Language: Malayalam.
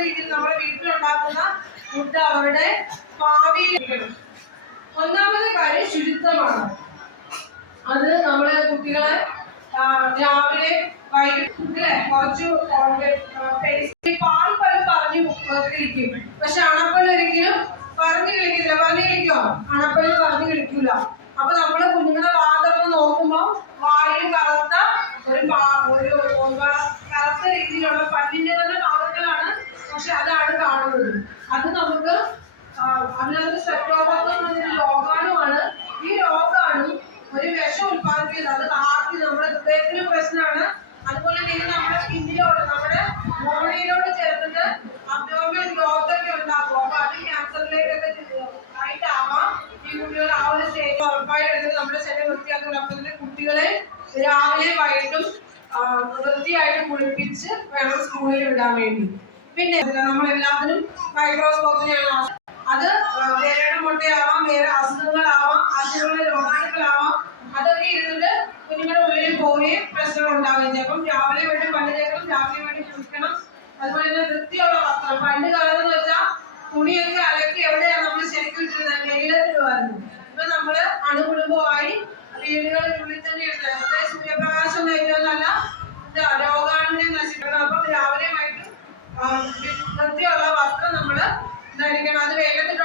രീതിയിൽ നമ്മുടെ വീട്ടിലുണ്ടാക്കുന്ന ഫുഡ് അവരുടെ ഭാവിയിൽ ഒന്നാമത്തെ കാര്യം ശുചിത്വമാണ്. അത് നമ്മളെ കുട്ടികളെ രാവിലെ വൈകിട്ട് കുറച്ച് പാൽ പലരും പറഞ്ഞു കളിക്കും പക്ഷെ അണപ്പൽ ഒരിക്കലും പറഞ്ഞു കളിക്കില്ല പറഞ്ഞു കളിക്കോ അണപ്പല്ല് പറഞ്ഞു കളിക്കൂല അപ്പൊ നമ്മൾ കുഞ്ഞുങ്ങളെ വാതർന്ന് നോക്കുമ്പോ വായിൽ കറുത്ത ഒരു പാ- അതിനകത്ത് സെപ്റ്റോകോക്കസ് എന്നൊരു രോഗാണുമാണ് ഈ രോഗാണു ഒരു വിഷം ഉത്പാദിപ്പിക്കുന്നത് അത് ഹാർട്ടിൽ നമ്മുടെ ഹൃദയത്തിന് പ്രശ്നമാണ്. അതുപോലെ തന്നെ നമ്മുടെ സ്കിന്നിലോട് നമ്മുടെ ബോഡിയിലോട്ട് ചേർന്നിട്ട് അബ്ഡോമിനൽ ഗ്രോത്ത് ഒക്കെ ഉണ്ടാക്കും. അപ്പൊ അത് ക്യാൻസറിലേക്കൊക്കെ ആയിട്ടാവാം ഈ കുട്ടികൾ ആ ഒരു സ്റ്റേജ് ഉറപ്പായിട്ട് എടുത്ത് നമ്മുടെ ശരീരം വൃത്തിയാക്കുന്നത് അപ്പൊ തന്നെ കുട്ടികളെ രാവിലെ വൈകിട്ടും വൃത്തിയായിട്ട് കുളിപ്പിച്ച് വേണം സ്കൂളിൽ വിടാൻ വേണ്ടി. പിന്നെ നമ്മൾ എല്ലാത്തിനും മൈക്രോസ്കോപ്പിനെയാണ്. അത് വേറെ മുട്ടയാവാം വേറെ അസുഖങ്ങളാവാം അസുഖങ്ങളുടെ രോഗാണുക്കളാവാം. അതൊക്കെ ഇരുന്നിട്ട് കുഞ്ഞുങ്ങളുടെ ഉള്ളിൽ പോവുകയും പ്രശ്നങ്ങൾ ഉണ്ടാവുകയും ചെയ്യും. രാവിലെ വേണ്ടി പല്ല് തേക്കണം രാവിലെ വേണ്ടി കുളിക്കണം അതുപോലെ തന്നെ വൃത്തിയുള്ള വസ്ത്രം. പണ്ട് കാലം എന്ന് വെച്ചാൽ തുണിയൊക്കെ അലക്കി എവിടെയാണ് നമ്മൾ ശരിക്കും ഇട്ടിരുന്നത് വെയിലത്തിടുമായിരുന്നു ഇപ്പൊ നമ്മൾ അണുകുടുംബമായി വീടുകളിൽ ഉള്ളിൽ തന്നെ ഇടുന്നത്. സൂര്യപ്രകാശം ഏറ്റവും നല്ല എന്തായിരിക്കണം? അത് വേഗത്തിൽ